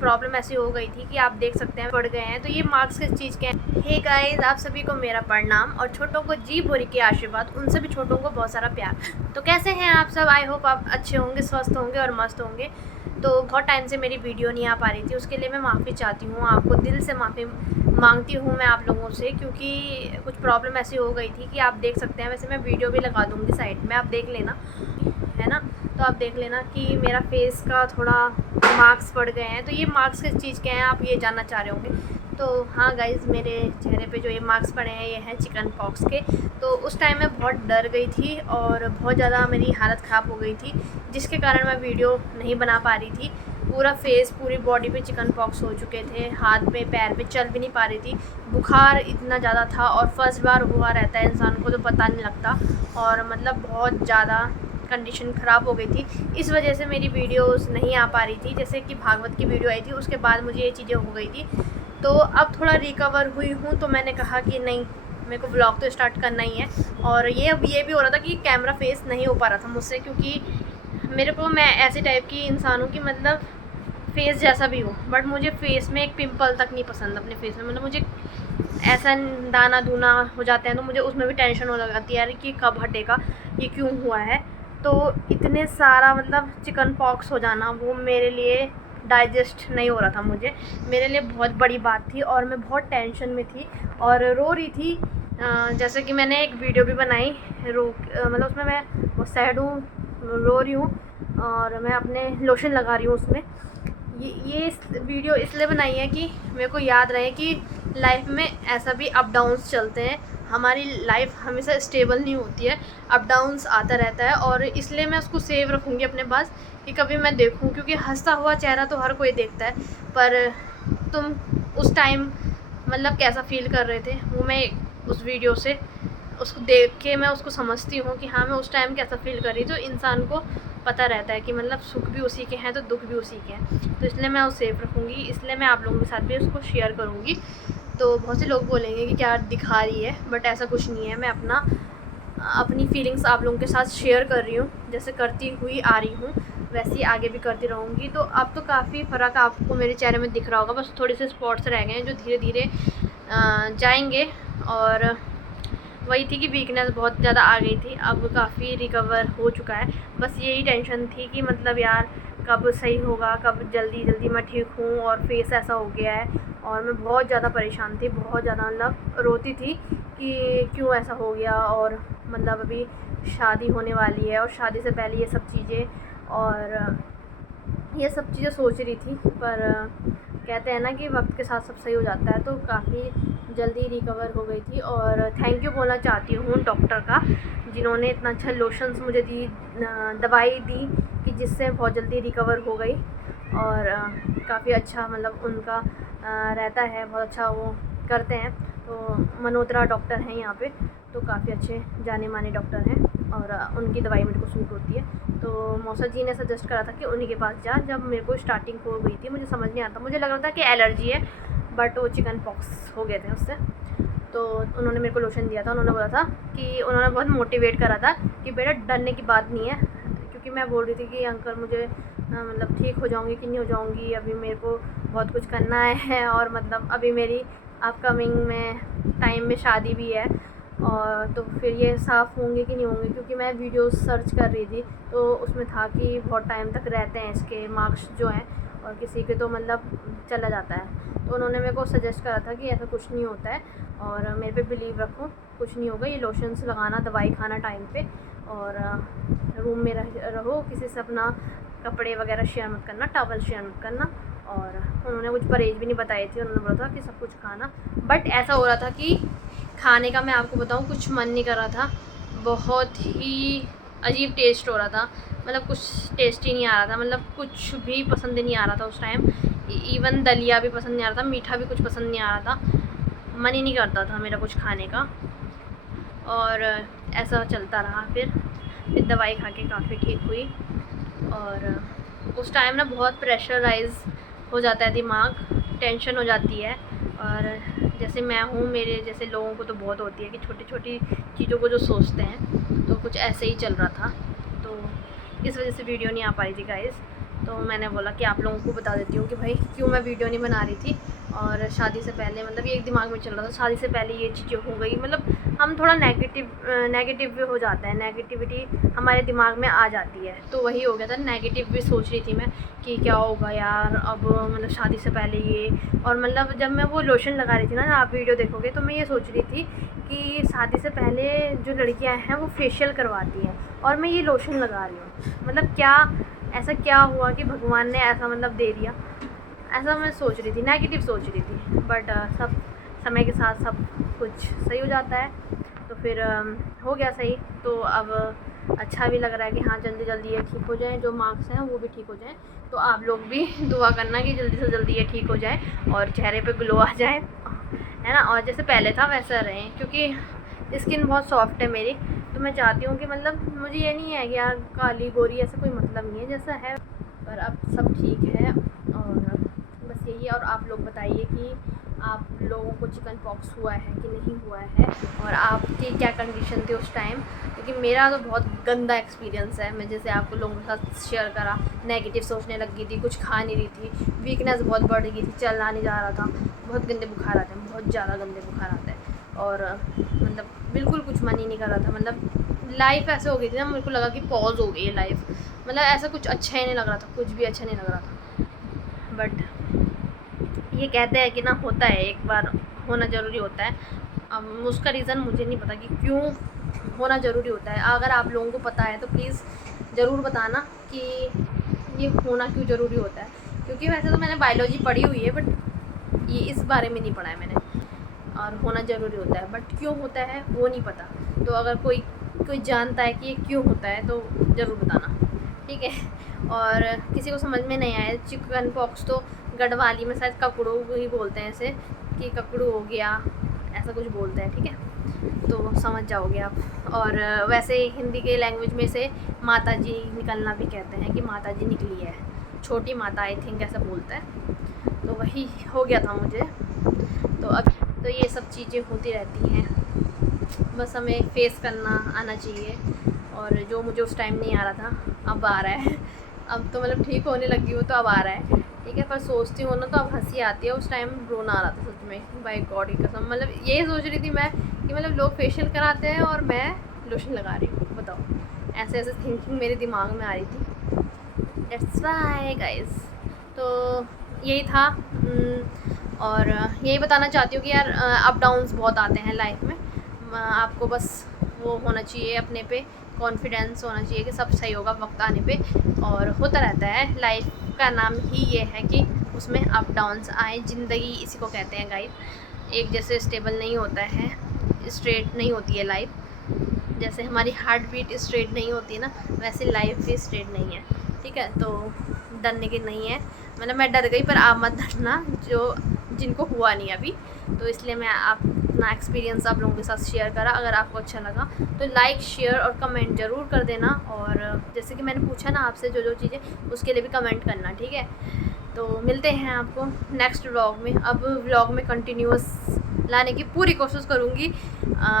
Problem ऐसी हो गई थी कि आप देख सकते हैं पड़ गए हैं। तो ये मार्क्स किस चीज़ के हैं। हे गाइस, आप सभी को मेरा प्रणाम और छोटों को जी भोरी के आशीर्वाद, उनसे भी छोटों को बहुत सारा प्यार। तो कैसे हैं आप सब? आई होप आप अच्छे होंगे, स्वस्थ होंगे और मस्त होंगे। तो बहुत टाइम से मेरी वीडियो नहीं आ पा रही थी, उसके लिए मैं माफ़ी चाहती हूँ, आपको दिल से माफ़ी मांगती हूँ मैं आप लोगों से, क्योंकि कुछ प्रॉब्लम ऐसी हो गई थी कि आप देख सकते हैं। वैसे मैं वीडियो भी लगा दूँगी साइड में, आप देख लेना, है ना। तो आप देख लेना कि मेरा फेस का थोड़ा मार्क्स पड़ गए हैं। तो ये मार्क्स किस चीज़ के हैं, आप ये जानना चाह रहे होंगे। तो हाँ गाइज़, मेरे चेहरे पे जो ये मार्क्स पड़े हैं ये हैं चिकन पॉक्स के। तो उस टाइम मैं बहुत डर गई थी और बहुत ज़्यादा मेरी हालत ख़राब हो गई थी, जिसके कारण मैं वीडियो नहीं बना पा रही थी। पूरा फेस, पूरी बॉडी पे चिकन पॉक्स हो चुके थे, हाथ पे पैर पे चल भी नहीं पा रही थी। बुखार इतना ज़्यादा था और फर्स्ट बार हुआ रहता है इंसान को तो पता नहीं लगता, और मतलब बहुत ज़्यादा कंडीशन ख़राब हो गई थी। इस वजह से मेरी वीडियोस नहीं आ पा रही थी। जैसे कि भागवत की वीडियो आई थी, उसके बाद मुझे ये चीज़ें हो गई थी। तो अब थोड़ा रिकवर हुई हूँ, तो मैंने कहा कि नहीं, मेरे को ब्लॉग तो स्टार्ट करना ही है। और ये भी हो रहा था कि कैमरा फेस नहीं हो पा रहा था मुझसे, क्योंकि मेरे को, मैं ऐसे टाइप की इंसान हूँ कि मतलब फेस जैसा भी हो, बट मुझे फेस में एक पिंपल तक नहीं पसंद अपने फेस में। मतलब मुझे ऐसा दाना दूना हो जाते हैं तो मुझे उसमें भी टेंशन हो जाती है यार कि कब हटेगा, ये क्यों हुआ है। तो इतने सारा मतलब चिकन पॉक्स हो जाना, वो मेरे लिए डाइजेस्ट नहीं हो रहा था। मेरे लिए बहुत बड़ी बात थी और मैं बहुत टेंशन में थी और रो रही थी। जैसे कि मैंने एक वीडियो भी बनाई, मतलब उसमें मैं बहुत सैड हूँ, रो रही हूँ और मैं अपने लोशन लगा रही हूँ उसमें। ये वीडियो इसलिए बनाई है कि मेरे को याद रहे कि लाइफ में ऐसा भी अप डाउन्स चलते हैं। हमारी लाइफ हमेशा स्टेबल नहीं होती है, अप डाउन्स आता रहता है। और इसलिए मैं उसको सेव रखूँगी अपने पास कि कभी मैं देखूँ, क्योंकि हंसता हुआ चेहरा तो हर कोई देखता है, पर तुम उस टाइम मतलब कैसा फ़ील कर रहे थे, वो मैं उस वीडियो से उसको देख के मैं उसको समझती हूँ कि हाँ, मैं उस टाइम कैसा फ़ील कर रही थी। तो इंसान को पता रहता है कि मतलब सुख भी उसी के हैं तो दुख भी उसी के हैं। तो इसलिए मैं उसे सेव रखूँगी, इसलिए मैं आप लोगों के साथ भी उसको शेयर करूँगी। तो बहुत से लोग बोलेंगे कि क्या दिखा रही है, बट ऐसा कुछ नहीं है। मैं अपनी फीलिंग्स आप लोगों के साथ शेयर कर रही हूँ, जैसे करती हुई आ रही हूँ वैसे ही आगे भी करती रहूँगी। तो अब तो काफ़ी फ़र्क आपको मेरे चेहरे में दिख रहा होगा, बस थोड़े से स्पॉट्स रह गए हैं जो धीरे धीरे जाएंगे। और वही थी कि वीकनेस बहुत ज़्यादा आ गई थी, अब काफ़ी रिकवर हो चुका है। बस यही टेंशन थी कि मतलब यार कब सही होगा, कब जल्दी जल्दी मैं ठीक हूँ। और फेस ऐसा हो गया है और मैं बहुत ज़्यादा परेशान थी, बहुत ज़्यादा मतलब रोती थी कि क्यों ऐसा हो गया। और मतलब अभी शादी होने वाली है और शादी से पहले ये सब चीज़ें सोच रही थी, पर कहते हैं ना कि वक्त के साथ सब सही हो जाता है। तो काफ़ी जल्दी रिकवर हो गई थी और थैंक यू बोलना चाहती हूँ डॉक्टर का, जिन्होंने इतना अच्छा लोशंस मुझे दी, दवाई दी कि जिससे बहुत जल्दी रिकवर हो गई। और काफ़ी अच्छा मतलब उनका रहता है, बहुत अच्छा वो करते हैं। तो मनोतरा डॉक्टर हैं यहाँ पे, तो काफ़ी अच्छे जाने माने डॉक्टर हैं और उनकी दवाई मेरे को सूट होती है। तो मौसा जी ने सजेस्ट करा था कि उन्हीं के पास जा। जब मेरे को स्टार्टिंग हो गई थी, मुझे समझ नहीं आता, मुझे लग रहा था कि एलर्जी है, बट वो चिकन पॉक्स हो गए थे उससे। तो उन्होंने मेरे को लोशन दिया था, उन्होंने बोला था कि उन्होंने बहुत मोटिवेट करा था कि बेटा डरने की बात नहीं है, क्योंकि मैं बोल रही थी कि अंकल मुझे मतलब ठीक हो जाऊँगी कि नहीं हो जाऊँगी, अभी मेरे को बहुत कुछ करना है और मतलब अभी मेरी अपकमिंग में टाइम में शादी भी है। और तो फिर ये साफ़ होंगे कि नहीं होंगे, क्योंकि मैं वीडियोस सर्च कर रही थी तो उसमें था कि बहुत टाइम तक रहते हैं इसके मार्क्स जो हैं, और किसी के तो मतलब चला जाता है। तो उन्होंने मेरे को सजेस्ट करा था कि ऐसा कुछ नहीं होता है और मेरे पे बिलीव रखो, कुछ नहीं होगा। ये लोशंस लगाना, दवाई खाना टाइम पे, और रूम में रहो, किसी से अपना कपड़े वगैरह शेयर मत करना, टॉवल शेयर मत करना। और उन्होंने कुछ परहेज भी नहीं बताए थे, उन्होंने बोला था कि सब कुछ खाना। बट ऐसा हो रहा था कि खाने का मैं आपको बताऊं कुछ मन नहीं कर रहा था, बहुत ही अजीब टेस्ट हो रहा था, मतलब कुछ टेस्ट ही नहीं आ रहा था, मतलब कुछ भी पसंद नहीं आ रहा था उस टाइम। इवन दलिया भी पसंद नहीं आ रहा था, मीठा भी कुछ पसंद नहीं आ रहा था, मन ही नहीं करता था मेरा कुछ खाने का। और ऐसा चलता रहा, फिर दवाई खा के काफ़ी ठीक हुई। और उस टाइम ना बहुत प्रेशराइज हो जाता है दिमाग, टेंशन हो जाती है। और जैसे मैं हूँ, मेरे जैसे लोगों को तो बहुत होती है कि छोटी छोटी चीज़ों को जो सोचते हैं, तो कुछ ऐसे ही चल रहा था। तो इस वजह से वीडियो नहीं आ पाई थी गाइज़। तो मैंने बोला कि आप लोगों को बता देती हूँ कि भाई क्यों मैं वीडियो नहीं बना रही थी। और शादी से पहले मतलब ये एक दिमाग में चल रहा था, शादी से पहले ये चीज़ें हो गई, मतलब हम थोड़ा नेगेटिव भी हो जाते हैं, नेगेटिविटी हमारे दिमाग में आ जाती है। तो वही हो गया था, नेगेटिव भी सोच रही थी मैं कि क्या होगा यार अब, मतलब शादी से पहले ये। और मतलब जब मैं वो लोशन लगा रही थी ना, आप वीडियो देखोगे तो मैं ये सोच रही थी कि शादी से पहले जो लड़कियां हैं वो फेशियल करवाती हैं और मैं ये लोशन लगा रही हूँ, मतलब क्या ऐसा क्या हुआ कि भगवान ने ऐसा मतलब दे दिया। ऐसा मैं सोच रही थी, नेगेटिव सोच रही थी। बट सब समय के साथ सब कुछ सही हो जाता है। तो फिर हो गया सही। तो अब अच्छा भी लग रहा है कि हाँ जल्दी जल्दी ये ठीक हो जाए, जो मार्क्स हैं वो भी ठीक हो जाए। तो आप लोग भी दुआ करना कि जल्दी से जल्दी ये ठीक हो जाए और चेहरे पे ग्लो आ जाए, है ना। और जैसे पहले था वैसा रहें, क्योंकि स्किन बहुत सॉफ्ट है मेरी। तो मैं चाहती हूँ कि मतलब मुझे ये नहीं है कि यार काली गोरी ऐसा कोई मतलब नहीं है, जैसा है। पर अब सब ठीक है और बस यही है। और आप लोग बताइए कि आप लोगों को चिकन पॉक्स हुआ है कि नहीं हुआ है, और आपकी क्या कंडीशन थी उस टाइम। क्योंकि मेरा तो बहुत गंदा एक्सपीरियंस है। मैं जैसे आपको लोगों के साथ शेयर करा, नेगेटिव सोचने लग गई थी, कुछ खा नहीं रही थी, वीकनेस बहुत बढ़ गई थी, चलना नहीं जा रहा था, बहुत गंदे बुखार आते हैं, बहुत ज़्यादा गंदे बुखार आते हैं। और मतलब बिल्कुल कुछ मन ही नहीं कर रहा था, मतलब लाइफ ऐसे हो गई थी ना, मेरे को लगा कि पॉज हो गई है लाइफ, मतलब ऐसा कुछ अच्छा ही नहीं लग रहा था, कुछ भी अच्छा नहीं लग रहा था। बट ये कहते हैं कि ना होता है, एक बार होना ज़रूरी होता है। अब उसका रीज़न मुझे नहीं पता कि क्यों होना ज़रूरी होता है। अगर आप लोगों को पता है तो प्लीज़ ज़रूर बताना कि ये होना क्यों ज़रूरी होता है। क्योंकि वैसे तो मैंने बायोलॉजी पढ़ी हुई है, बट ये इस बारे में नहीं पढ़ा है मैंने। और होना ज़रूरी होता है, बट क्यों होता है वो नहीं पता। तो अगर कोई जानता है कि ये क्यों होता है तो ज़रूर बताना, ठीक है। और किसी को समझ में नहीं आया, चिकन पॉक्स तो गढ़वाली में शायद ककड़ू ही बोलते हैं इसे, कि ककड़ू हो गया, ऐसा कुछ बोलते हैं, ठीक है। तो समझ जाओगे आप। और वैसे हिंदी के लैंग्वेज में से माता जी निकलना भी कहते हैं कि माता जी निकली है, छोटी माता आई थिंक ऐसा बोलते हैं। तो वही हो गया था मुझे। तो अब तो ये सब चीज़ें होती रहती हैं, बस हमें फेस करना आना चाहिए। और जो मुझे उस टाइम नहीं आ रहा था अब आ रहा है। अब तो मतलब ठीक होने लगी हूँ तो अब आ रहा है, ठीक है। पर सोचती हूँ ना तो अब हंसी आती है, उस टाइम रोना आ रहा था सच में, बाय गॉड की कसम। मतलब यही सोच रही थी मैं कि मतलब लोग फेशियल कराते हैं और मैं लोशन लगा रही हूँ, बताओ। ऐसे ऐसे थिंकिंग मेरे दिमाग में आ रही थी। That's why guys. तो यही था। और यही बताना चाहती हूँ कि यार अप डाउन्स बहुत आते हैं लाइफ में। आपको बस वो होना चाहिए, अपने पे कॉन्फिडेंस होना चाहिए कि सब सही होगा वक्त आने पे। और होता रहता है, लाइफ का नाम ही ये है कि उसमें अप डाउन्स आए। ज़िंदगी इसी को कहते हैं गाइस। एक जैसे स्टेबल नहीं होता है, स्ट्रेट नहीं होती है लाइफ। जैसे हमारी हार्ट बीट स्ट्रेट नहीं होती है ना, वैसे लाइफ भी स्ट्रेट नहीं है, ठीक है। तो डरने की नहीं है, मतलब मैं डर गई, पर आप मत डरना जो जिनको हुआ नहीं अभी। तो इसलिए मैं अपना एक्सपीरियंस आप लोगों के साथ शेयर करा। अगर आपको अच्छा लगा तो लाइक शेयर और कमेंट ज़रूर कर देना। और जैसे कि मैंने पूछा ना आपसे जो चीज़ें, उसके लिए भी कमेंट करना, ठीक है। तो मिलते हैं आपको नेक्स्ट व्लॉग में। अब व्लॉग में कंटिन्यूअस लाने की पूरी कोशिश करूँगी।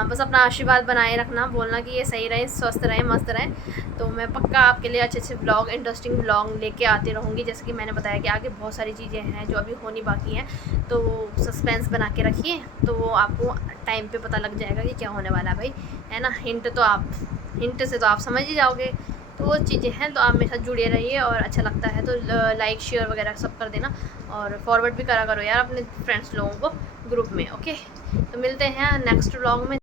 बस अपना आशीर्वाद बनाए रखना, बोलना कि ये सही रहे, स्वस्थ रहें, मस्त रहें। तो मैं पक्का आपके लिए अच्छे अच्छे व्लॉग, इंटरेस्टिंग व्लॉग लेके आती रहूँगी। जैसे कि मैंने बताया कि आगे बहुत सारी चीज़ें हैं जो अभी होनी बाकी हैं, तो सस्पेंस बना के रखिए, तो वो आपको टाइम पे पता लग जाएगा कि क्या होने वाला है भाई, है ना। हिंट से तो आप समझ ही जाओगे। तो वो चीज़ें हैं, तो आप मेरे साथ जुड़े रहिए। और अच्छा लगता है तो लाइक शेयर वगैरह सब कर देना, और फॉरवर्ड भी करा करो यार अपने फ्रेंड्स लोगों को ग्रुप में, ओके। तो मिलते हैं नेक्स्ट व्लॉग में।